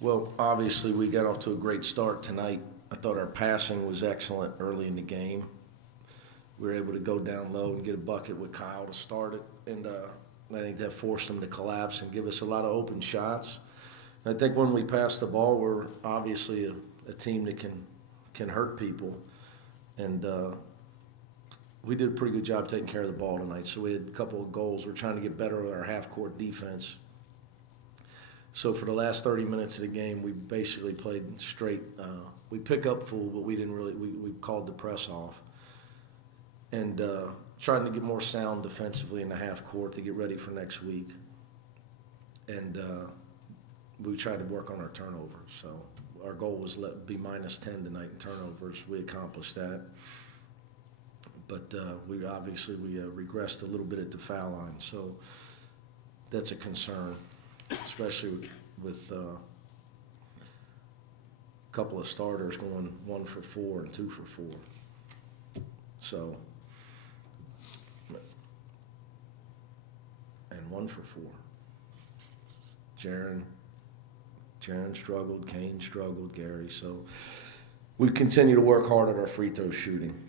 Well, obviously, we got off to a great start tonight. I thought our passing was excellent early in the game. We were able to go down low and get a bucket with Kyle to start it, and I think that forced them to collapse and give us a lot of open shots. And I think when we pass the ball, we're obviously a team that can hurt people, and we did a pretty good job taking care of the ball tonight. So we had a couple of goals. We're trying to get better with our half-court defense. So for the last 30 minutes of the game, we basically played straight. We pick up full, but we didn't really. We called the press off, and trying to get more sound defensively in the half court to get ready for next week. And we tried to work on our turnovers. So our goal was be -10 tonight in turnovers. We accomplished that, but we regressed a little bit at the foul line. So that's a concern, especially with a couple of starters going 1 for 4 and 2 for 4. So, and 1 for 4. Jaron struggled, Kane struggled, Gary. So we continue to work hard at our free throw shooting.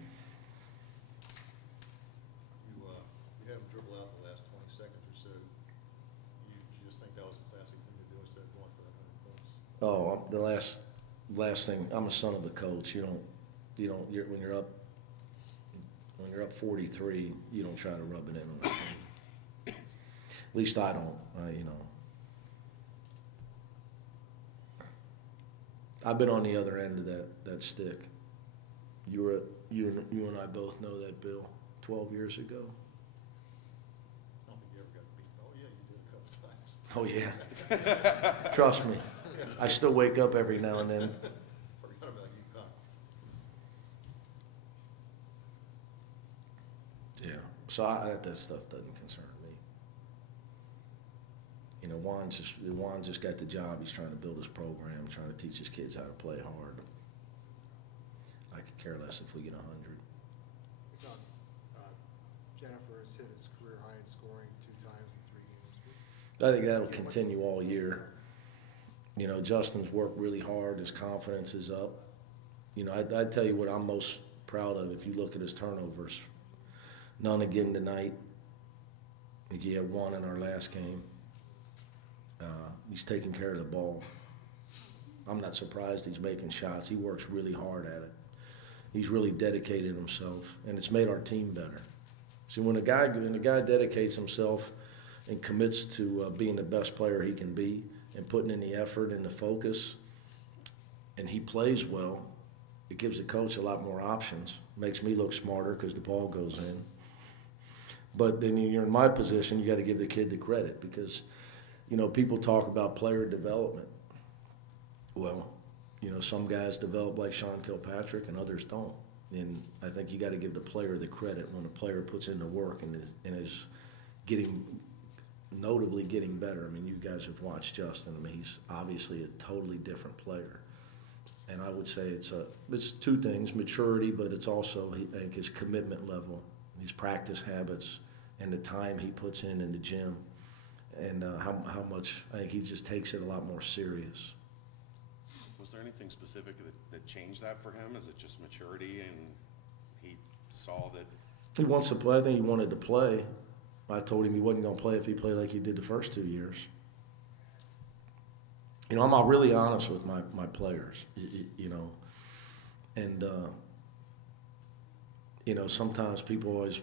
You have them dribble out the last 20 seconds or so. You just think that was a classic thing to do instead of going for that 100 points? Oh, the last thing. I'm a son of a coach. When you're up 43, you don't try to rub it in on the team. At least I don't. I've been on the other end of that stick. You and I both know that, Bill. 12 years ago. I don't think you ever got beat. Oh, yeah, you did a couple times. Oh yeah. Trust me. I still wake up every now and then. Forgot about you, Yeah. So that stuff doesn't concern me. Juan just got the job. He's trying to build his program, trying to teach his kids how to play hard. I could care less if we get 100. Jenifer has hit his career high in scoring 2 times in 3 games. I think that'll continue all year. Justin's worked really hard. His confidence is up. I'd tell you what I'm most proud of if you look at his turnovers. None again tonight. I think he had 1 in our last game. He's taking care of the ball. I'm not surprised he's making shots. He works really hard at it. He's really dedicated himself, and it's made our team better. See, when a guy dedicates himself and commits to being the best player he can be and putting in the effort and the focus, and he plays well, it gives the coach a lot more options. Makes me look smarter because the ball goes in. But then you're in my position, you got to give the kid the credit because, people talk about player development. Well, some guys develop like Sean Kilpatrick and others don't. And I think you got to give the player the credit when a player puts in the work and is notably getting better. I mean, you guys have watched Justin. I mean, he's obviously a totally different player. And I would say it's 2 things, maturity, but it's also, I think, his commitment level, his practice habits, and the time he puts in the gym, and how much, I think he just takes it a lot more serious. Was there anything specific that changed that for him? Is it just maturity and he saw that? He wants to play. I think he wanted to play. I told him he wasn't going to play if he played like he did the first 2 years. I'm really honest with my players, and sometimes people always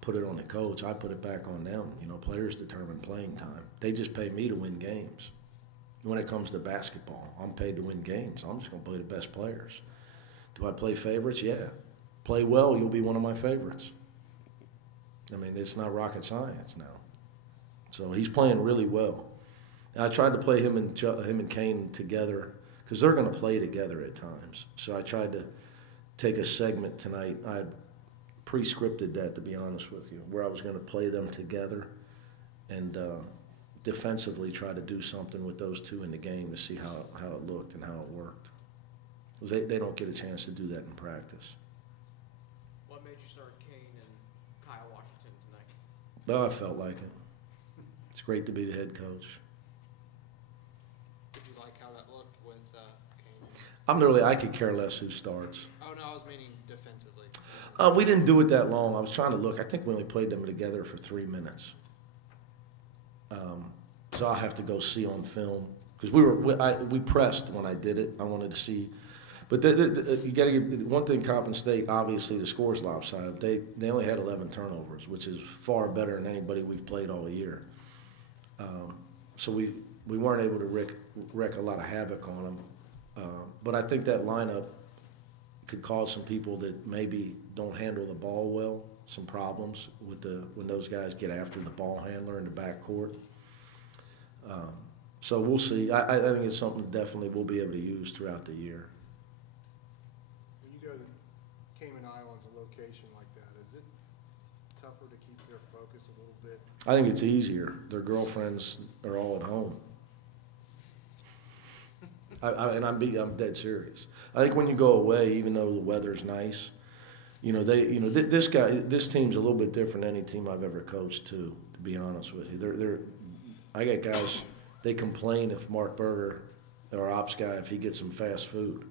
put it on the coach. I put it back on them. Players determine playing time. They just pay me to win games. When it comes to basketball, I'm paid to win games. I'm just going to play the best players. Do I play favorites? Yeah. Play well, you'll be one of my favorites. I mean, it's not rocket science now. So he's playing really well. I tried to play him and Kane together because they're going to play together at times. So I tried to take a segment tonight. I had pre-scripted that, to be honest with you, where I was going to play them together and defensively try to do something with those 2 in the game to see how it looked and how it worked. They don't get a chance to do that in practice. What made you start Kane and Kyle Washington tonight? Well, I felt like it. It's great to be the head coach. Did you like how how that looked with Kane. I could care less who starts. Oh no, I was meaning defensively. We didn't do it that long. I was trying to look. I think we only played them together for 3 minutes. So I'll have to go see on film because we pressed when I did it. I wanted to see, but you got to get one thing. Coppin State, obviously, the score's lopsided. They only had 11 turnovers, which is far better than anybody we've played all year. So we weren't able to wreak a lot of havoc on them. But I think that lineup could cause some people that maybe don't handle the ball well some problems with when those guys get after the ball handler in the backcourt. So we'll see. I think it's something definitely we'll be able to use throughout the year. When you go to Cayman Islands, a location like that, is it tougher to keep their focus a little bit? I think it's easier. Their girlfriends are all at home. I'm dead serious. I think when you go away, even though the weather's nice, this team's a little bit different than any team I've ever coached to be honest with you. I got guys, they complain if Mark Berger, our ops guy, if he gets some fast food.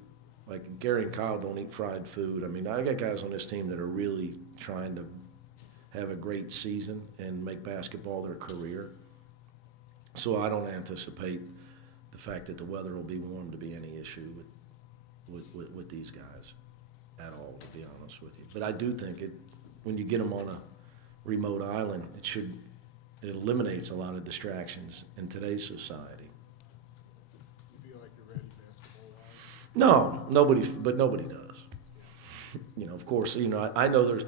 Like Gary and Kyle don't eat fried food. I mean, I got guys on this team that are really trying to have a great season and make basketball their career. So I don't anticipate the fact that the weather will be warm to be any issue with these guys at all, to be honest with you. But I do think when you get them on a remote island, it eliminates a lot of distractions in today's society. You feel like you're ready basketball-wise? No, nobody does. Of course, I know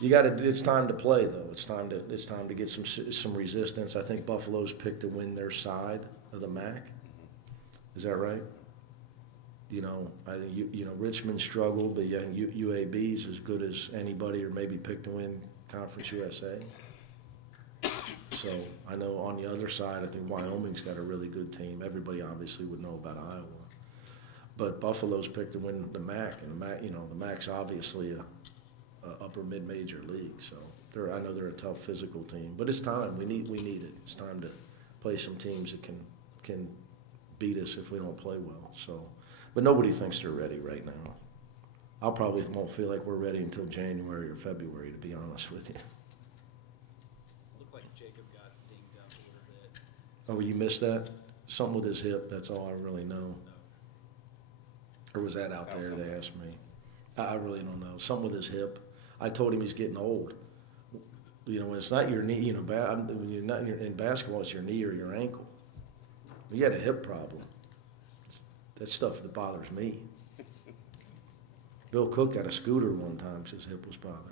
it's time to play though. It's time to get some resistance. I think Buffalo's picked to win their side of the MAC. Is that right? Richmond struggled, but UAB's as good as anybody, or maybe picked to win Conference USA. So I know on the other side, I think Wyoming's got a really good team. Everybody obviously would know about Iowa, but Buffalo's picked to win the MAC, and the MAC's obviously a upper mid-major league. So I know they're a tough physical team, but it's time. We need it. It's time to play some teams that can beat us if we don't play well. So, but nobody thinks they're ready right now. I probably won't feel like we're ready until January or February, to be honest with you. Looked like Jacob got dinged up a little bit. Oh, you missed that? Something with his hip, that's all I really know. No. Or was that out there, they asked me? I really don't know. Something with his hip. I told him he's getting old. When it's not your knee, when you're not in basketball, it's your knee or your ankle. You got a hip problem. That's stuff that bothers me. Bill Cook got a scooter one time because his hip was bothering.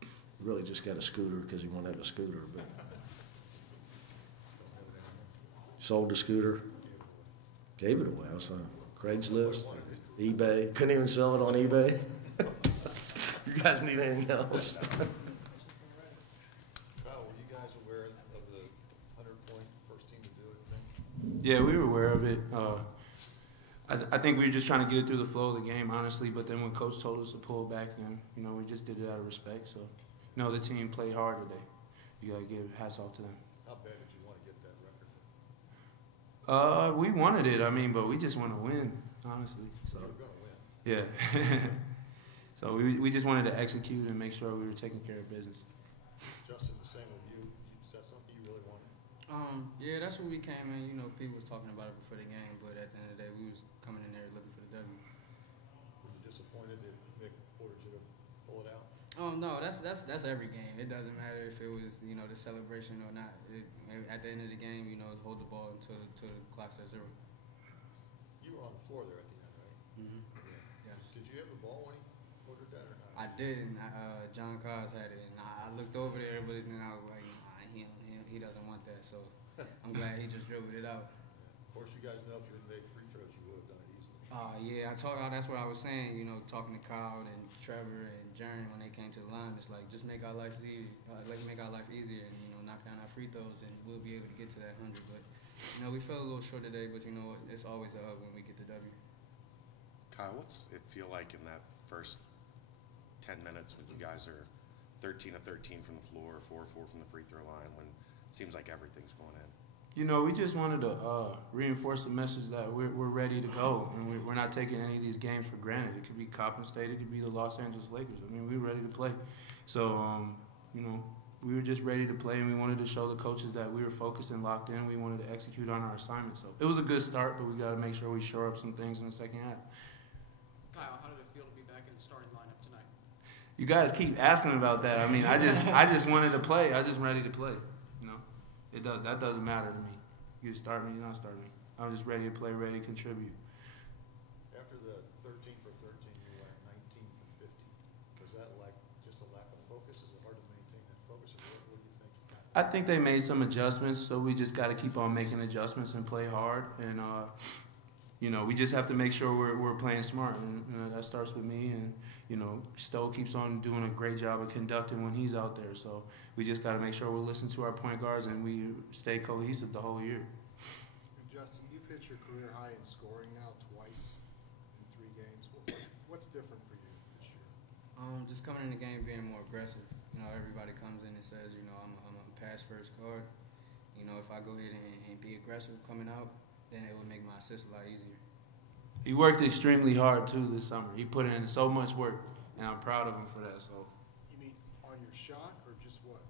He really just got a scooter because he wanted to have a scooter. But sold the scooter, gave it away. I was on Craigslist, eBay. Couldn't even sell it on eBay. You guys need anything else? Kyle, were you guys aware of the 100-point first team to do it thing? Yeah, we were aware of it. I think we were just trying to get it through the flow of the game, honestly. But then when Coach told us to pull back, then we just did it out of respect. So, the team played hard today. You gotta give hats off to them. How bad did you want to get that record? We wanted it. But we just want to win, honestly. So You were going to win. yeah. So we just wanted to execute and make sure we were taking care of business. Justin, the same with you. Is that something you really wanted? Yeah, that's what we came in. People was talking about it before the game, but at the end of the day, we was coming in there looking for the W. Were you disappointed that Mick ordered you to pull it out? No, that's every game. It doesn't matter if it was the celebration or not. At the end of the game, hold the ball until the clock says 0. You were on the floor there at the end, right? Mm-hmm. Yeah. Yes. Did you have the ball when he ordered that or not? I didn't. John Cos had it, and I looked over there, but then I was like, nah, he doesn't want that. So I'm glad he just drove it out. Of course, you guys know if you had made free throws, you would have done it easily. Yeah, that's what I was saying. Talking to Kyle and Trevor and Jern when they came to the line, it's like just make our life easier. Make our life easier, and knock down our free throws, and we'll be able to get to that 100. But we fell a little short today, but it's always a hug when we get the W. Kyle, what's it feel like in that first 10 minutes when you guys are 13 of 13 from the floor, 4 of 4 from the free throw line when it seems like everything's going in? You know, we just wanted to reinforce the message that we're ready to go, and we're not taking any of these games for granted. It could be Coppin State, it could be the Los Angeles Lakers. I mean, we're ready to play. So, you know, we were just ready to play, and we wanted to show the coaches that we were focused and locked in. We wanted to execute on our assignment. So it was a good start, but we got to make sure we shore up some things in the second half. Kyle, how did it feel to be back in the starting lineup tonight? You guys keep asking about that. I mean, I just wanted to play. I just ready to play. You know, that doesn't matter to me. You start me, you not start me. I'm just ready to play, ready to contribute. After the 13 for 13, you were at 19 for 50. Was that like just a lack of focus? Is it hard to maintain that focus, or what do you think you got? I think they made some adjustments, so we just got to keep on making adjustments and play hard. And you know, we just have to make sure we're playing smart, and you know, that starts with me. And you know, Stowe keeps on doing a great job of conducting when he's out there. So we just got to make sure we're listening to our point guards and we stay cohesive the whole year. And Justin, you've hit your career high in scoring now twice in 3 games. What's different for you this year? Just coming in the game being more aggressive. You know, everybody comes in and says, you know, I'm a pass first guard. You know, if I go ahead and be aggressive coming out, then it would make my assist a lot easier. He worked extremely hard too this summer. He put in so much work, and I'm proud of him for that. So. You mean on your shot or just what?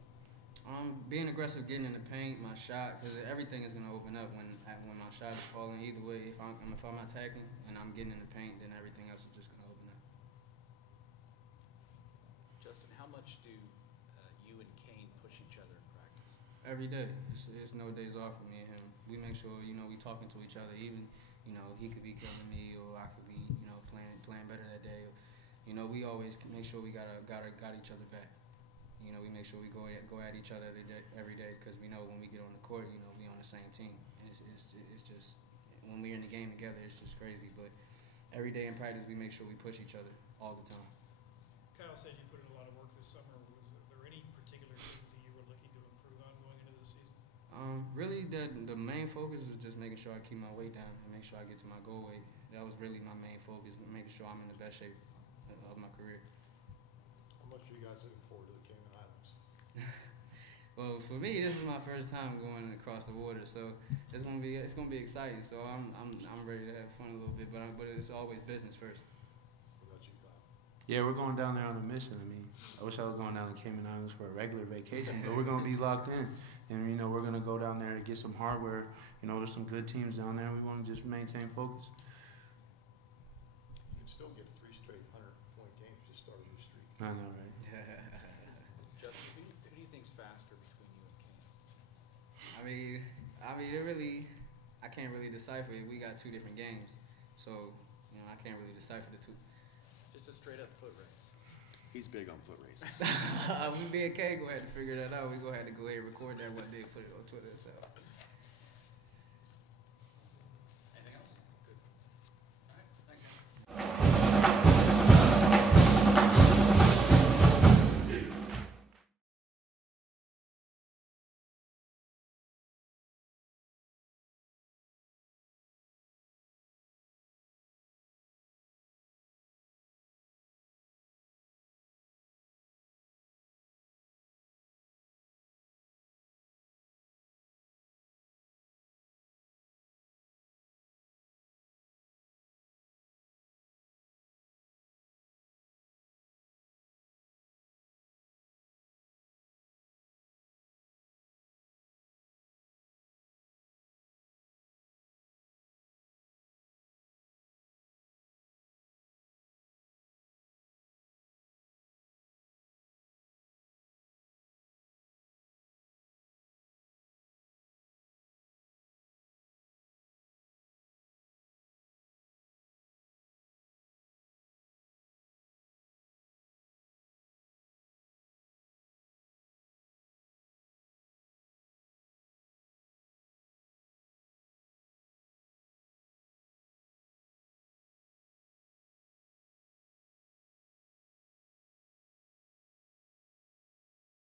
Being aggressive, getting in the paint, my shot, because everything is going to open up when my shot is falling. Either way, if I'm attacking and I'm getting in the paint, then everything else is just going to open up. Justin, how much do you and Kane push each other in practice? Every day. It's no days off for me and him. We make sure, you know, we talking to each other. Even, you know, he could be killing me or I could be, you know, playing better that day. You know, we always make sure we got each other back. You know, we make sure we go at each other every day because we know when we get on the court, you know, we on the same team. And it's just when we're in the game together, it's just crazy. But every day in practice, we make sure we push each other all the time. Kyle said you put in a lot of work this summer. Was there any particular things that you were looking to improve on going into the season? Really, the main focus is just making sure I keep my weight down and make sure I get to my goal weight. That was really my main focus, making sure I'm in the best shape of my career. How much are you guys looking forward to the Cayman Islands? Well, for me, this is my first time going across the water, so it's gonna be exciting. So I'm ready to have fun a little bit, but it's always business first. What about you, Kyle? Yeah, we're going down there on a mission. I mean, I wish I was going down to Cayman Islands for a regular vacation, but we're going to be locked in. And, you know, we're going to go down there to get some hardware. You know, there's some good teams down there. We want to just maintain focus. You can still get 3 straight 100-point games if you start a new streak. I know, right? Justin, who do you think's faster between you and Kane? I mean, it really, I can't really decipher it. We got 2 different games, so you know, I can't really decipher the 2. Just a straight up foot race. He's big on foot races. We Bearcats go ahead and figure that out. We go ahead and go ahead and record that one day, put it on Twitter. So.